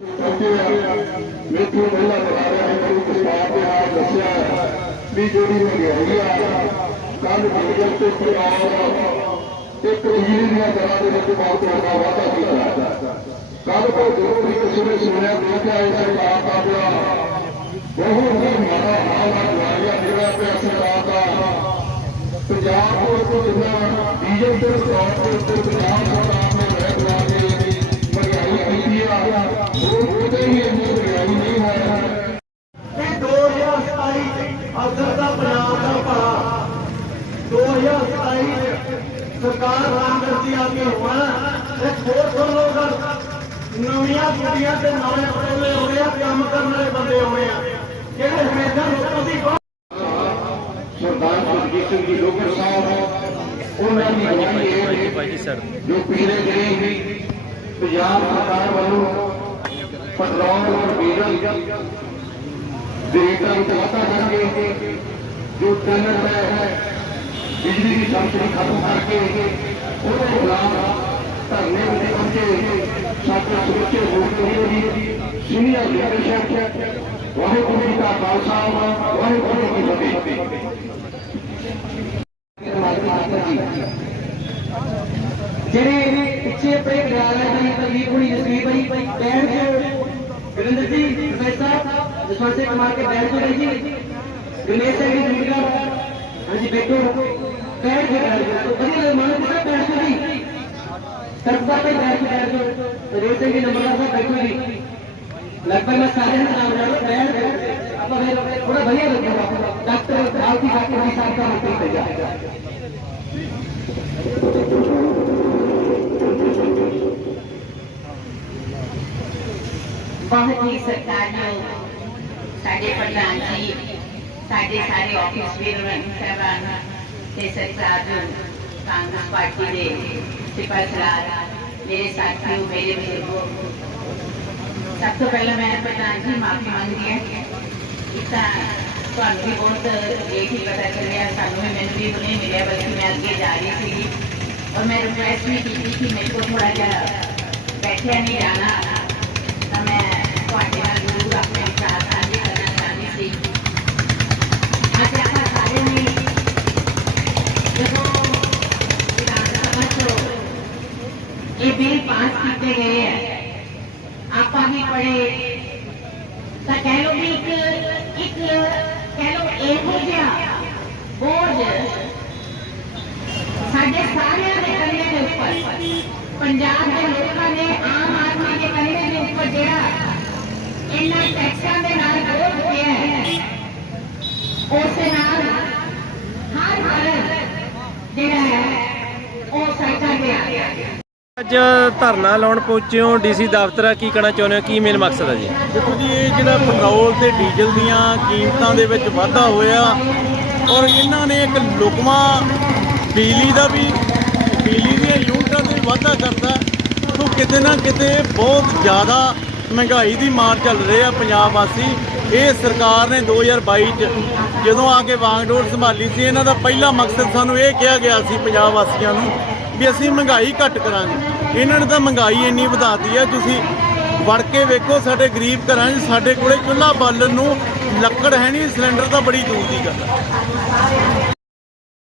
ਮੇਥੋਂ ਪਹਿਲਾਂ ਬਤਾ ਹੈ ਕਿ ਕਿਸਾਨ ਦੇ ਨਾਲ ਦੱਸਿਆ ਵੀ ਜਿਹੜੀ ਮਹਿੰਗਾਈ ਆ ਕੱਲ ਡੀਜ਼ਲ ਤੇ ਪੈਟਰੋਲ ਇੱਕ ਬਿਜਲੀ ਦੀਆਂ ਦਰਾਂ ਦੇ ਵਿੱਚ ਬਹੁਤ ਵੱਡਾ ਵਾਧਾ ਕੀਤਾ ਕੱਲ ਤੋਂ ਜਦੋਂ ਵੀ ਕਿਸੇ ਨੇ ਸੁਣਿਆ ਦੇਖਿਆ ਇਹ ਸਰਕਾਰ ਦਾ ਪਿਆ। ਬਹੁਤ ਹੀ ਮਾੜਾ ਹਾਲ ਆ ਜਵਾਰੀਆ ਜਿਹੜਾ ਪਿਆ ਸਰਕਾਰ ਦਾ। ਪੰਜਾਬ ਦੇ ਉੱਤੇ ਜਿੰਨਾ ਡੀਜ਼ਲ ਤੇ ਪੈਟਰੋਲ ਦੇ ਉੱਤੇ ਪੰਜਾਬ ਸਰਕਾਰ नहीं सरकार काम करती आगे हुआ एक बहुत लोग नविया दुनिया से नवे बदले हुए काम करने बंदे हुए हैं। हमेशा मुख्यमंत्री सरदार जो पीले गए हैं पंजाब सरकार वालों पेट्रोल और डीजल रेटा इतना करके जो टेंडर है ਔਰ ਡੀਜ਼ਲ ਦੇ ਰੇਟਾਂ ਵਿੱਚ ਵਾਧਾ ਕਰਕੇ ਜੋ ਟੈਨਰ ਹੈ ਬਿਜਲੀ ਦੀ ਸਬਸਿਡੀ ਖਤਮ ਕਰਕੇ ਉਹਦੇ ਖਿਲਾਫ ਧਰਨੇ ਵਿੱਚ ਪਹੁੰਚੇ ਸਾਡੇ ਸਮੁੱਚੇ ਲੋਕਾਂ ਦੀ ਸੀਨੀਅਰ ਲੀਡਰਸ਼ਿਪ ਵਾਹਿਗੁਰੂ ਜੀ ਕਾ ਖਾਲਸਾ ਵਾਹਿਗੁਰੂ ਜੀ ਕੀ ਫਤਿਹ ਜਿਹੜੇ ਪਿੱਛੇ ਆਪਣੇ ਗਰਾਲਾ ਦੀ ਤਕਲੀਫ ਹੋਣੀ ਜਸਵੀਰ ਭਾਈ ਬੈਠ ਜਾਓ ਗੁਰਿੰਦਰ ਜੀ ਪ੍ਰੋਫੈਸਰ ਜਸਵੰਤ ਸਿੰਘ ਕੁਮਾਰ ਕੇ ਬੈਠ ਜਾਓ ਜੀ ਗਣੇਸ਼ ਸਿੰਘ ਜੀ ਦੁੰਗਲਾ ਹਾਂਜੀ ਬੈਠੋ रेसे की नंबर पर बैठो जी लगभग मैं सारे नाम थोड़ा भैया डॉक्टर भारती डॉक्टर जी साहब का मतलब बहुत ही सरकारियों साढ़े प्रधान जी, साढ़े सारे ऑफ़िस में सर्वान ਬੈਠ ਜਾਓ ਆਪਾਂ ਫਿਰ ਥੋੜਾ ਵਧੀਆ ਲੱਗੇਗਾ ਡਾਕਟਰ ਆਲਤੀ ਡਾਕਟਰ ਜੀ ਸਾਹਿਬ ਦਾ ਮਤਲਬ ਤੇ ਜਾ ਬਹੁਤ ਹੀ ਸਤਿਕਾਰਯੋਗ ਸਾਡੇ ਪ੍ਰਧਾਨ ਜੀ ਸਾਡੇ ਸਾਰੇ ਆਫਿਸ ਵੀਰ ਸਾਹਿਬਾਨ ਤੇ ਸਤਿਕਾਰਯੋਗ ਕਾਂਗਰਸ ਪਾਰਟੀ ਦੇ ਸਿਪਾਹੀ ਸਲਾਰ ਮੇਰੇ ਸਾਥੀਓ ਮੇਰੇ ਬਜ਼ੁਰਗੋ ਸਭ ਤੋਂ ਪਹਿਲਾਂ ਮੈਂ ਪ੍ਰਧਾਨ ਜੀ ਮਾਫੀ ਮੰਗਦੀ ਹਾਂ ਇੱਕ ਤਾਂ ਤੁਹਾਨੂੰ ਵੀ ਬਹੁਤ ਲੇਟ ਹੀ ਪਤਾ ਚੱਲਿਆ ਸਾਨੂੰ ਵੀ ਮੈਨੂੰ ਵੀ ਨਹੀਂ ਮਿਲਿਆ ਬਲਕਿ ਮੈਂ ਅੱਗੇ ਜਾ ਰਹੀ ਸੀ ਔਰ ਮੈਂ ਰਿਕੁਐਸਟ ਵੀ ਕੀਤੀ ਕਿ ਮੇਰੇ ਕੋਲ ਥੋੜਾ ਜਿਹਾ ਬੈਠਿਆ ਨਹੀਂ ਜਾਣਾ ਕੀਤੇ ਗਏ ਹੈ ਆਪਾਂ ਵੀ ਪੜੇ ਤਾਂ ਕਹਿ ਲਓ ਵੀ ਇੱਕ ਇੱਕ ਕਹਿ ਲਓ ਇਹੋ ਜਿਹਾ ਬੋਝ ਸਾਡੇ ਸਾਰਿਆਂ ਦੇ ਕੰਧੇ ਦੇ ਉੱਪਰ ਪੰਜਾਬ ਦੇ ਲੋਕਾਂ ਨੇ ਆਮ ਆਦਮੀ ਦੇ ਕੰਧੇ ਦੇ ਉੱਪਰ ਜਿਹੜਾ ਇਹਨਾਂ ਟੈਕਸਾਂ ਦੇ ਨਾਲ ਬੋਝ ਪਿਆ ਹੈ ਉਸ ਦੇ ਨਾਲ ਹਰ ਘਰ ਜਿਹੜਾ ਹੈ ਉਹ ਸਰਕਾਰ ਦੇ ਆ ਗਿਆ ਅੱਜ ਧਰਨਾ ਲਾਉਣ ਪਹੁੰਚੇ ਹੋ, ਡੀਸੀ ਦਫ਼ਤਰ ਕੀ ਕਹਿਣਾ ਚਾਹੁੰਦੇ ਹੋ? ਕੀ ਮੇਨ ਮਕਸਦ ਹੈ ਜੀ? ਦੇਖੋ ਜੀ, ਇਹ ਜਿਹੜਾ ਪੈਟਰੋਲ ਤੇ ਡੀਜ਼ਲ ਦੀਆਂ ਕੀਮਤਾਂ ਦੇ ਵਿੱਚ ਵਾਧਾ ਹੋਇਆ ਔਰ ਇਹਨਾਂ ਨੇ ਇੱਕ ਲੁਕਮਾ ਬਿਜਲੀ ਦਾ ਵੀ, ਬਿਜਲੀ ਦੀਆਂ ਯੂਨਿਟਾਂ ਤੇ ਵੀ ਵਾਧਾ ਕਰਦਾ ਸੋ ਕਿਤੇ ਨਾ ਕਿਤੇ ਬਹੁਤ ਜ਼ਿਆਦਾ ਮਹਿੰਗਾਈ ਦੀ ਮਾਰ ਚੱਲ ਰਹੀ ਆ ਪੰਜਾਬ ਵਾਸੀ। ਇਹ ਸਰਕਾਰ ਨੇ 2022 ਚ ਜਦੋਂ ਆ ਕੇ ਵਾਂਗਡੋਰ ਸੰਭਾਲੀ ਸੀ, ਇਹਨਾਂ ਦਾ ਪਹਿਲਾ ਮਕਸਦ ਸਾਨੂੰ ਇਹ ਕਿਹਾ ਗਿਆ ਸੀ ਪੰਜਾਬ ਵਾਸੀਆਂ ਨੂੰ ਵੀ ਅਸੀਂ ਮਹਿੰਗਾਈ ਘੱਟ ਕਰਾਂਗੇ। ਇਹਨਾਂ ਨੇ ਤਾਂ ਮਹਿੰਗਾਈ ਇੰਨੀ ਵਧਾਤੀ ਹੈ ਤੁਸੀਂ ਵੜ ਕੇ ਵੇਖੋ ਸਾਡੇ ਗਰੀਬ ਘਰਾਂ 'ਚ, ਸਾਡੇ ਕੋਲੇ ਚੁੱਲ੍ਹਾ ਬਾਲਣ ਨੂੰ ਲੱਕੜ ਹੈ ਨਹੀਂ, ਸਿਲੰਡਰ ਤਾਂ ਬੜੀ ਦੂਰ ਦੀ ਗੱਲ ਹੈ